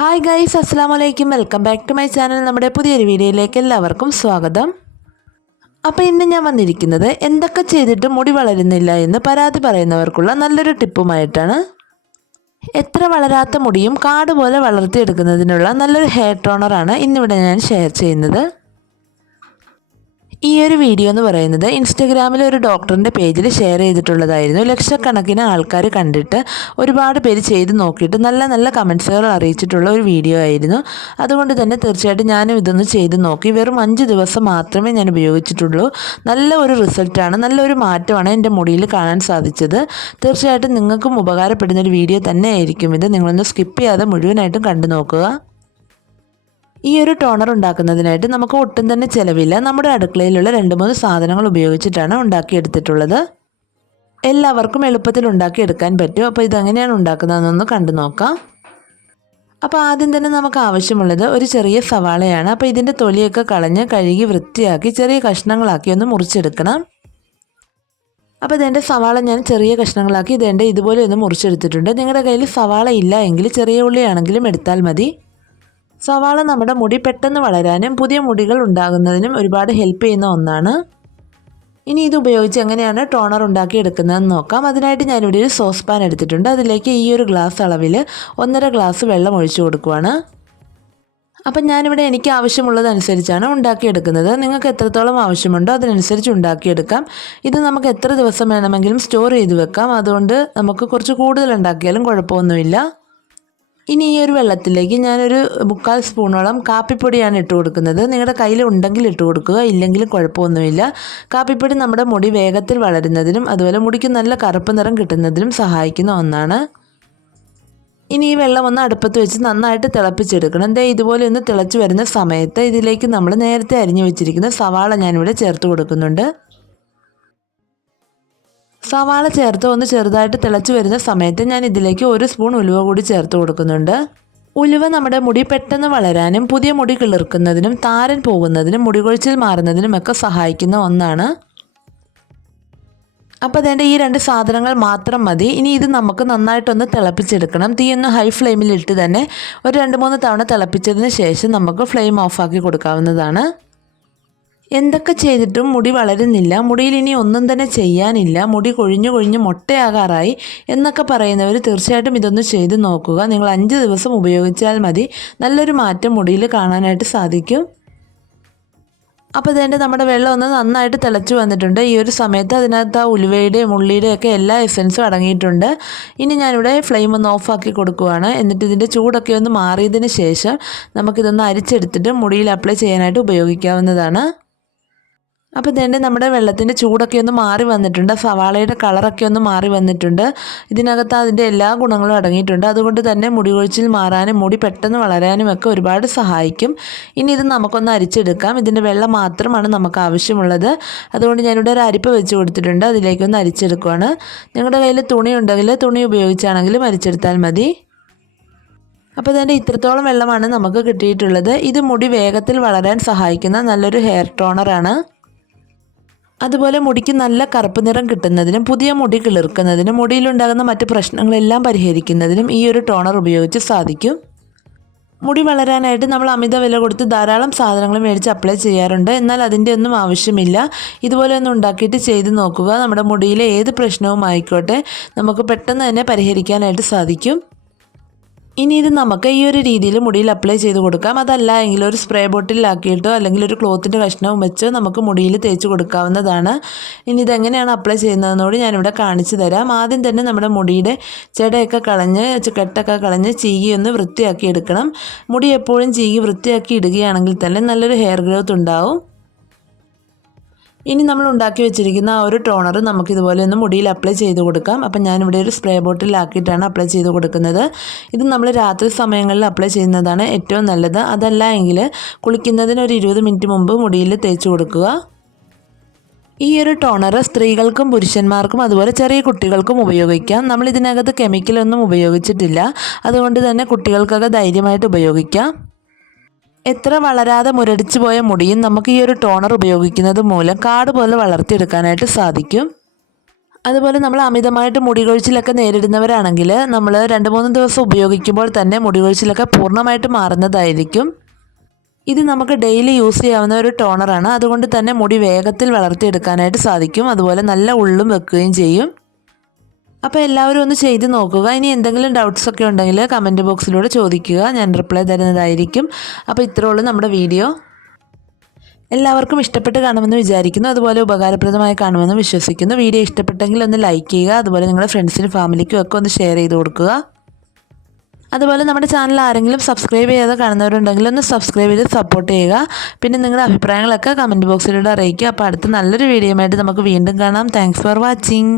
Hi guys അസ്സാം വലൈക്കും welcome back to my channel നമ്മുടെ പുതിയൊരു വീഡിയോയിലേക്ക് എല്ലാവർക്കും സ്വാഗതം. അപ്പോൾ ഇന്ന് ഞാൻ വന്നിരിക്കുന്നത് എന്തൊക്കെ ചെയ്തിട്ടും മുടി വളരുന്നില്ല എന്ന് പരാതി പറയുന്നവർക്കുള്ള നല്ലൊരു ടിപ്പുമായിട്ടാണ്. എത്ര വളരാത്ത മുടിയും കാട് പോലെ വളർത്തിയെടുക്കുന്നതിനുള്ള നല്ലൊരു ഹെയർ ടോണറാണ് ഇന്നിവിടെ ഞാൻ ഷെയർ ചെയ്യുന്നത്. ഈ ഒരു വീഡിയോ എന്ന് പറയുന്നത് ഇൻസ്റ്റഗ്രാമിൽ ഒരു ഡോക്ടറിന്റെ പേജിൽ ഷെയർ ചെയ്തിട്ടുള്ളതായിരുന്നു. ലക്ഷക്കണക്കിന് ആൾക്കാർ കണ്ടിട്ട് ഒരുപാട് പേര് ചെയ്ത് നോക്കിയിട്ട് നല്ല നല്ല കമൻസുകൾ അറിയിച്ചിട്ടുള്ള ഒരു വീഡിയോ ആയിരുന്നു. അതുകൊണ്ട് തന്നെ തീർച്ചയായിട്ടും ഞാനും ഇതൊന്ന് ചെയ്ത് നോക്കി. വെറും അഞ്ച് ദിവസം മാത്രമേ ഞാൻ ഉപയോഗിച്ചിട്ടുള്ളൂ. നല്ല ഒരു റിസൾട്ടാണ് നല്ലൊരു മാറ്റമാണ് എന്റെ മുടിയിൽ കാണാൻ സാധിച്ചത്. തീർച്ചയായിട്ടും നിങ്ങൾക്കും ഉപകാരപ്പെടുന്ന ഒരു വീഡിയോ തന്നെയായിരിക്കും ഇത്. നിങ്ങളൊന്ന് സ്കിപ്പ് ചെയ്യാതെ മുഴുവനായിട്ടും കണ്ടു നോക്കുക. ഈ ഒരു ടോണർ ഉണ്ടാക്കുന്നതിനായിട്ട് നമുക്ക് ഒട്ടും തന്നെ ചിലവില്ല. നമ്മുടെ അടുക്കളയിലുള്ള രണ്ട് മൂന്ന് സാധനങ്ങൾ ഉപയോഗിച്ചിട്ടാണ് ഉണ്ടാക്കിയെടുത്തിട്ടുള്ളത്. എല്ലാവർക്കും എളുപ്പത്തിൽ ഉണ്ടാക്കിയെടുക്കാൻ പറ്റും. അപ്പോൾ ഇതെങ്ങനെയാണ് ഉണ്ടാക്കുന്നതെന്നൊന്ന് കണ്ടു നോക്കാം. അപ്പോൾ ആദ്യം തന്നെ നമുക്ക് ആവശ്യമുള്ളത് ഒരു ചെറിയ സവാളയാണ്. അപ്പോൾ ഇതിന്റെ തൊലിയൊക്കെ കളഞ്ഞ് കഴുകി വൃത്തിയാക്കി ചെറിയ കഷ്ണങ്ങളാക്കി ഒന്ന് മുറിച്ചെടുക്കണം. അപ്പോൾ ഇതെന്റെ സവാള ഞാൻ ചെറിയ കഷ്ണങ്ങളാക്കി ഇതെന്റെ ഇതുപോലെ ഒന്ന് മുറിച്ചെടുത്തിട്ടുണ്ട്. നിങ്ങളുടെ കയ്യിൽ സവാള ഇല്ല എങ്കിൽ ചെറിയ ഉള്ളിയാണെങ്കിലും എടുത്താൽ മതി. സവാള നമ്മുടെ മുടി പെട്ടെന്ന് വളരാനും പുതിയ മുടികൾ ഉണ്ടാകുന്നതിനും ഒരുപാട് ഹെൽപ്പ് ചെയ്യുന്ന ഒന്നാണ്. ഇനി ഇത് ഉപയോഗിച്ച് എങ്ങനെയാണ് ടോണർ ഉണ്ടാക്കി എടുക്കുന്നതെന്ന് നോക്കാം. അതിനായിട്ട് ഞാനിവിടെ ഒരു സോസ് പാൻ എടുത്തിട്ടുണ്ട്. അതിലേക്ക് ഈ ഒരു ഗ്ലാസ് അളവിൽ ഒന്നര ഗ്ലാസ് വെള്ളം ഒഴിച്ചു കൊടുക്കുവാണ്. അപ്പം ഞാനിവിടെ എനിക്ക് ആവശ്യമുള്ളതനുസരിച്ചാണ് ഉണ്ടാക്കിയെടുക്കുന്നത്. നിങ്ങൾക്ക് എത്രത്തോളം ആവശ്യമുണ്ടോ അതിനനുസരിച്ച് ഉണ്ടാക്കിയെടുക്കാം. ഇത് നമുക്ക് എത്ര ദിവസം വേണമെങ്കിലും സ്റ്റോർ ചെയ്ത് വെക്കാം. അതുകൊണ്ട് നമുക്ക് കുറച്ച് കൂടുതൽ ഉണ്ടാക്കിയാലും കുഴപ്പമൊന്നുമില്ല. ഇനി ഈ ഒരു വെള്ളത്തിലേക്ക് ഞാനൊരു മുക്കാൽ സ്പൂണോളം കാപ്പിപ്പൊടിയാണ് ഇട്ട് കൊടുക്കുന്നത്. നിങ്ങളുടെ കയ്യിൽ ഉണ്ടെങ്കിൽ ഇട്ട് കൊടുക്കുക ഇല്ലെങ്കിലും കുഴപ്പമൊന്നുമില്ല. കാപ്പിപ്പൊടി നമ്മുടെ മുടി വേഗത്തിൽ വളരുന്നതിനും അതുപോലെ മുടിക്ക് നല്ല കറുപ്പ് നിറം കിട്ടുന്നതിനും സഹായിക്കുന്ന ഒന്നാണ്. ഇനി ഈ വെള്ളം ഒന്ന് അടുപ്പത്ത് വെച്ച് നന്നായിട്ട് തിളപ്പിച്ചെടുക്കണം. ദേ ഇതുപോലെ ഒന്ന് തിളച്ച് വരുന്ന സമയത്ത് ഇതിലേക്ക് നമ്മൾ നേരത്തെ അരിഞ്ഞു വെച്ചിരിക്കുന്ന സവാള ഞാനിവിടെ ചേർത്ത് കൊടുക്കുന്നുണ്ട്. സവാള ചേർത്ത് ഒന്ന് ചെറുതായിട്ട് തിളച്ച് വരുന്ന സമയത്ത് ഞാൻ ഇതിലേക്ക് ഒരു സ്പൂൺ ഉലുവ കൂടി ചേർത്ത് കൊടുക്കുന്നുണ്ട്. ഉലുവ നമ്മുടെ മുടി പെട്ടെന്ന് വളരാനും പുതിയ മുടി കിളിർക്കുന്നതിനും താരൻ പോകുന്നതിനും മുടി കൊഴിച്ചിൽ മാറുന്നതിനും ഒക്കെ സഹായിക്കുന്ന ഒന്നാണ്. അപ്പോൾ അതിന്റെ ഈ രണ്ട് സാധനങ്ങൾ മാത്രം മതി. ഇനി ഇത് നമുക്ക് നന്നായിട്ടൊന്ന് തിളപ്പിച്ചെടുക്കണം. തീ ഒന്ന് ഹൈ ഫ്ലെയിമിലിട്ട് തന്നെ ഒരു രണ്ട് മൂന്ന് തവണ തിളപ്പിച്ചതിന് ശേഷം നമുക്ക് ഫ്ലെയിം ഓഫാക്കി കൊടുക്കാവുന്നതാണ്. എന്തൊക്കെ ചെയ്തിട്ടും മുടി വളരുന്നില്ല. മുടിയിൽ ഇനി ഒന്നും തന്നെ ചെയ്യാനില്ല. മുടി കൊഴിഞ്ഞു കൊഴിഞ്ഞ് മുട്ടയാകാറായി എന്നൊക്കെ പറയുന്നവർ തീർച്ചയായിട്ടും ഇതൊന്ന് ചെയ്ത് നോക്കുക. നിങ്ങൾ അഞ്ച് ദിവസം ഉപയോഗിച്ചാൽ മതി. നല്ലൊരു മാറ്റം മുടിയിൽ കാണാനായിട്ട് സാധിക്കും. അപ്പോൾ ഇതേന്റെ നമ്മുടെ വെള്ളം ഒന്ന് നന്നായിട്ട് തിളച്ച് വന്നിട്ടുണ്ട്. ഈ ഒരു സമയത്ത് അതിനകത്ത് ആ ഉലുവയുടെയും ഉള്ളിയുടെയും ഒക്കെ എല്ലാ എസൻസും അടങ്ങിയിട്ടുണ്ട്. ഇനി ഞാനിവിടെ ഫ്ലെയിം ഒന്ന് ഓഫാക്കി കൊടുക്കുവാണ്. എന്നിട്ട് ഇതിന്റെ ചൂടൊക്കെ ഒന്ന് മാറിയതിന് ശേഷം നമുക്കിതൊന്ന് അരിച്ചെടുത്തിട്ട് മുടിയിൽ അപ്ലൈ ചെയ്യാനായിട്ട് ഉപയോഗിക്കാവുന്നതാണ്. അപ്പോൾ ഇതേണ്ട നമ്മുടെ വെള്ളത്തിന്റെ ചൂടൊക്കെ ഒന്ന് മാറി വന്നിട്ടുണ്ട്. സവാളയുടെ കളറൊക്കെ ഒന്ന് മാറി വന്നിട്ടുണ്ട്. ഇതിനകത്ത് അതിന്റെ എല്ലാ ഗുണങ്ങളും അടങ്ങിയിട്ടുണ്ട്. അതുകൊണ്ട് തന്നെ മുടി കൊഴിച്ചിൽ മാറാനും മുടി പെട്ടെന്ന് വളരാനും ഒക്കെ ഒരുപാട് സഹായിക്കും. ഇനി ഇത് നമുക്കൊന്ന് അരിച്ചെടുക്കാം. ഇതിന്റെ വെള്ളം മാത്രമാണ് നമുക്ക് ആവശ്യമുള്ളത്. അതുകൊണ്ട് ഞാനിവിടെ ഒരു അരിപ്പ് വെച്ച് കൊടുത്തിട്ടുണ്ട്. അതിലേക്കൊന്ന് അരിച്ചെടുക്കുവാണ്. നിങ്ങളുടെ കയ്യിൽ തുണി ഉണ്ടെങ്കിൽ തുണി ഉപയോഗിച്ചാണെങ്കിലും അരിച്ചെടുത്താൽ മതി. അപ്പോൾ ഇതിന്റെ ഇത്രത്തോളം വെള്ളമാണ് നമുക്ക് കിട്ടിയിട്ടുള്ളത്. ഇത് മുടി വേഗത്തിൽ വളരാൻ സഹായിക്കുന്ന നല്ലൊരു ഹെയർ ടോണറാണ്. അതുപോലെ മുടിക്ക് നല്ല കറുപ്പ് നിറം കിട്ടുന്നതിനും പുതിയ മുടി കിളിർക്കുന്നതിനും മുടിയിലുണ്ടാകുന്ന മറ്റ് പ്രശ്നങ്ങളെല്ലാം പരിഹരിക്കുന്നതിനും ഈ ഒരു ടോണർ ഉപയോഗിച്ച് സാധിക്കും. മുടി വളരാനായിട്ട് നമ്മൾ അമിത വില കൊടുത്ത് ധാരാളം സാധനങ്ങൾ മേടിച്ച് അപ്ലൈ ചെയ്യാറുണ്ട്. എന്നാൽ അതിന്റെ ഒന്നും ആവശ്യമില്ല. ഇതുപോലെ ഒന്ന് ഉണ്ടാക്കിയിട്ട് ചെയ്ത് നോക്കുക. നമ്മുടെ മുടിയിലെ ഏത് പ്രശ്നവും ആയിക്കോട്ടെ. നമുക്ക് പെട്ടെന്ന് തന്നെ പരിഹരിക്കാനായിട്ട് സാധിക്കും. ഇനി ഇത് നമുക്ക് ഈ ഒരു രീതിയിൽ മുടിയിൽ അപ്ലൈ ചെയ്ത് കൊടുക്കാം. അതല്ല എങ്കിൽ ഒരു സ്പ്രേ ബോട്ടിലാക്കിയിട്ടോ അല്ലെങ്കിൽ ഒരു ക്ലോത്തിന്റെ കഷ്ണവും വെച്ച് നമുക്ക് മുടിയിൽ തേച്ച് കൊടുക്കാവുന്നതാണ്. ഇനി ഇതെങ്ങനെയാണ് അപ്ലൈ ചെയ്യുന്നതെന്നോട് ഞാനിവിടെ കാണിച്ചു തരാം. ആദ്യം തന്നെ നമ്മുടെ മുടിയുടെ ചെടയൊക്കെ കളഞ്ഞ് കെട്ടൊക്കെ കളഞ്ഞ് ചീകി ഒന്ന് വൃത്തിയാക്കി എടുക്കണം. മുടി എപ്പോഴും ചീകി വൃത്തിയാക്കി ഇടുകയാണെങ്കിൽ തന്നെ നല്ലൊരു ഹെയർ ഗ്രോത്ത് ഉണ്ടാവും. ഇനി നമ്മൾ ഉണ്ടാക്കി വെച്ചിരിക്കുന്ന ആ ഒരു ടോണർ നമുക്ക് ഇതുപോലെ ഒന്ന് മുടിയിൽ അപ്ലൈ ചെയ്ത് കൊടുക്കാം. അപ്പം ഞാനിവിടെ ഒരു സ്പ്രേ ബോട്ടിലാക്കിയിട്ടാണ് അപ്ലൈ ചെയ്ത് കൊടുക്കുന്നത്. ഇത് നമ്മൾ രാത്രി സമയങ്ങളിൽ അപ്ലൈ ചെയ്യുന്നതാണ് ഏറ്റവും നല്ലത്. അതല്ല എങ്കിൽ കുളിക്കുന്നതിന് ഒരു ഇരുപത് മിനിറ്റ് മുമ്പ് മുടിയിൽ തേച്ച് കൊടുക്കുക. ഈ ഒരു ടോണർ സ്ത്രീകൾക്കും പുരുഷന്മാർക്കും അതുപോലെ ചെറിയ കുട്ടികൾക്കും ഉപയോഗിക്കാം. നമ്മൾ ഇതിനകത്ത് കെമിക്കലൊന്നും ഉപയോഗിച്ചിട്ടില്ല. അതുകൊണ്ട് തന്നെ കുട്ടികൾക്കൊക്കെ ധൈര്യമായിട്ട് ഉപയോഗിക്കാം. എത്ര വളരാതെ മുരടിച്ചു പോയ മുടിയും നമുക്ക് ഈ ഒരു ടോണർ ഉപയോഗിക്കുന്നത് മൂലം കാട് പോലെ വളർത്തിയെടുക്കാനായിട്ട് സാധിക്കും. അതുപോലെ നമ്മൾ അമിതമായിട്ട് മുടി കൊഴിച്ചിലൊക്കെ നേരിടുന്നവരാണെങ്കിൽ നമ്മൾ രണ്ട് മൂന്ന് ദിവസം ഉപയോഗിക്കുമ്പോൾ തന്നെ മുടി കൊഴിച്ചിലൊക്കെ പൂർണമായിട്ട് മാറുന്നതായിരിക്കും. ഇത് നമുക്ക് ഡെയിലി യൂസ് ചെയ്യാവുന്ന ഒരു ടോണറാണ്. അതുകൊണ്ട് തന്നെ മുടി വേഗത്തിൽ വളർത്തിയെടുക്കാനായിട്ട് സാധിക്കും. അതുപോലെ നല്ല ഉള്ളും വെക്കുകയും ചെയ്യും. അപ്പോൾ എല്ലാവരും ഒന്ന് ചെയ്ത് നോക്കുക. ഇനി എന്തെങ്കിലും ഡൗട്ട്സ് ഒക്കെ ഉണ്ടെങ്കിൽ കമന്റ് ബോക്സിലൂടെ ചോദിക്കുക. ഞാൻ റിപ്ലൈ തരുന്നതായിരിക്കും. അപ്പോൾ ഇത്രേ ഉള്ളൂ നമ്മുടെ വീഡിയോ എല്ലാവർക്കും ഇഷ്ടപ്പെട്ട് കാണുമെന്ന് വിചാരിക്കുന്നു. അതുപോലെ ഉപകാരപ്രദമായി കാണുമെന്ന് വിശ്വസിക്കുന്നു. വീഡിയോ ഇഷ്ടപ്പെട്ടെങ്കിൽ ഒന്ന് ലൈക്ക് ചെയ്യുക. അതുപോലെ നിങ്ങളുടെ ഫ്രണ്ട്സിനും ഫാമിലിക്കും ഒക്കെ ഒന്ന് ഷെയർ ചെയ്ത് കൊടുക്കുക. അതുപോലെ നമ്മുടെ ചാനൽ ആരെങ്കിലും സബ്സ്ക്രൈബ് ചെയ്യാതെ കാണുന്നവരുണ്ടെങ്കിൽ ഒന്ന് സബ്സ്ക്രൈബ് ചെയ്ത് സപ്പോർട്ട് ചെയ്യുക. പിന്നെ നിങ്ങളുടെ അഭിപ്രായങ്ങളൊക്കെ കമന്റ് ബോക്സിലൂടെ അറിയിക്കുക. അപ്പോൾ അടുത്ത നല്ലൊരു വീഡിയോ നമുക്ക് വീണ്ടും കാണാം. Thanks for watching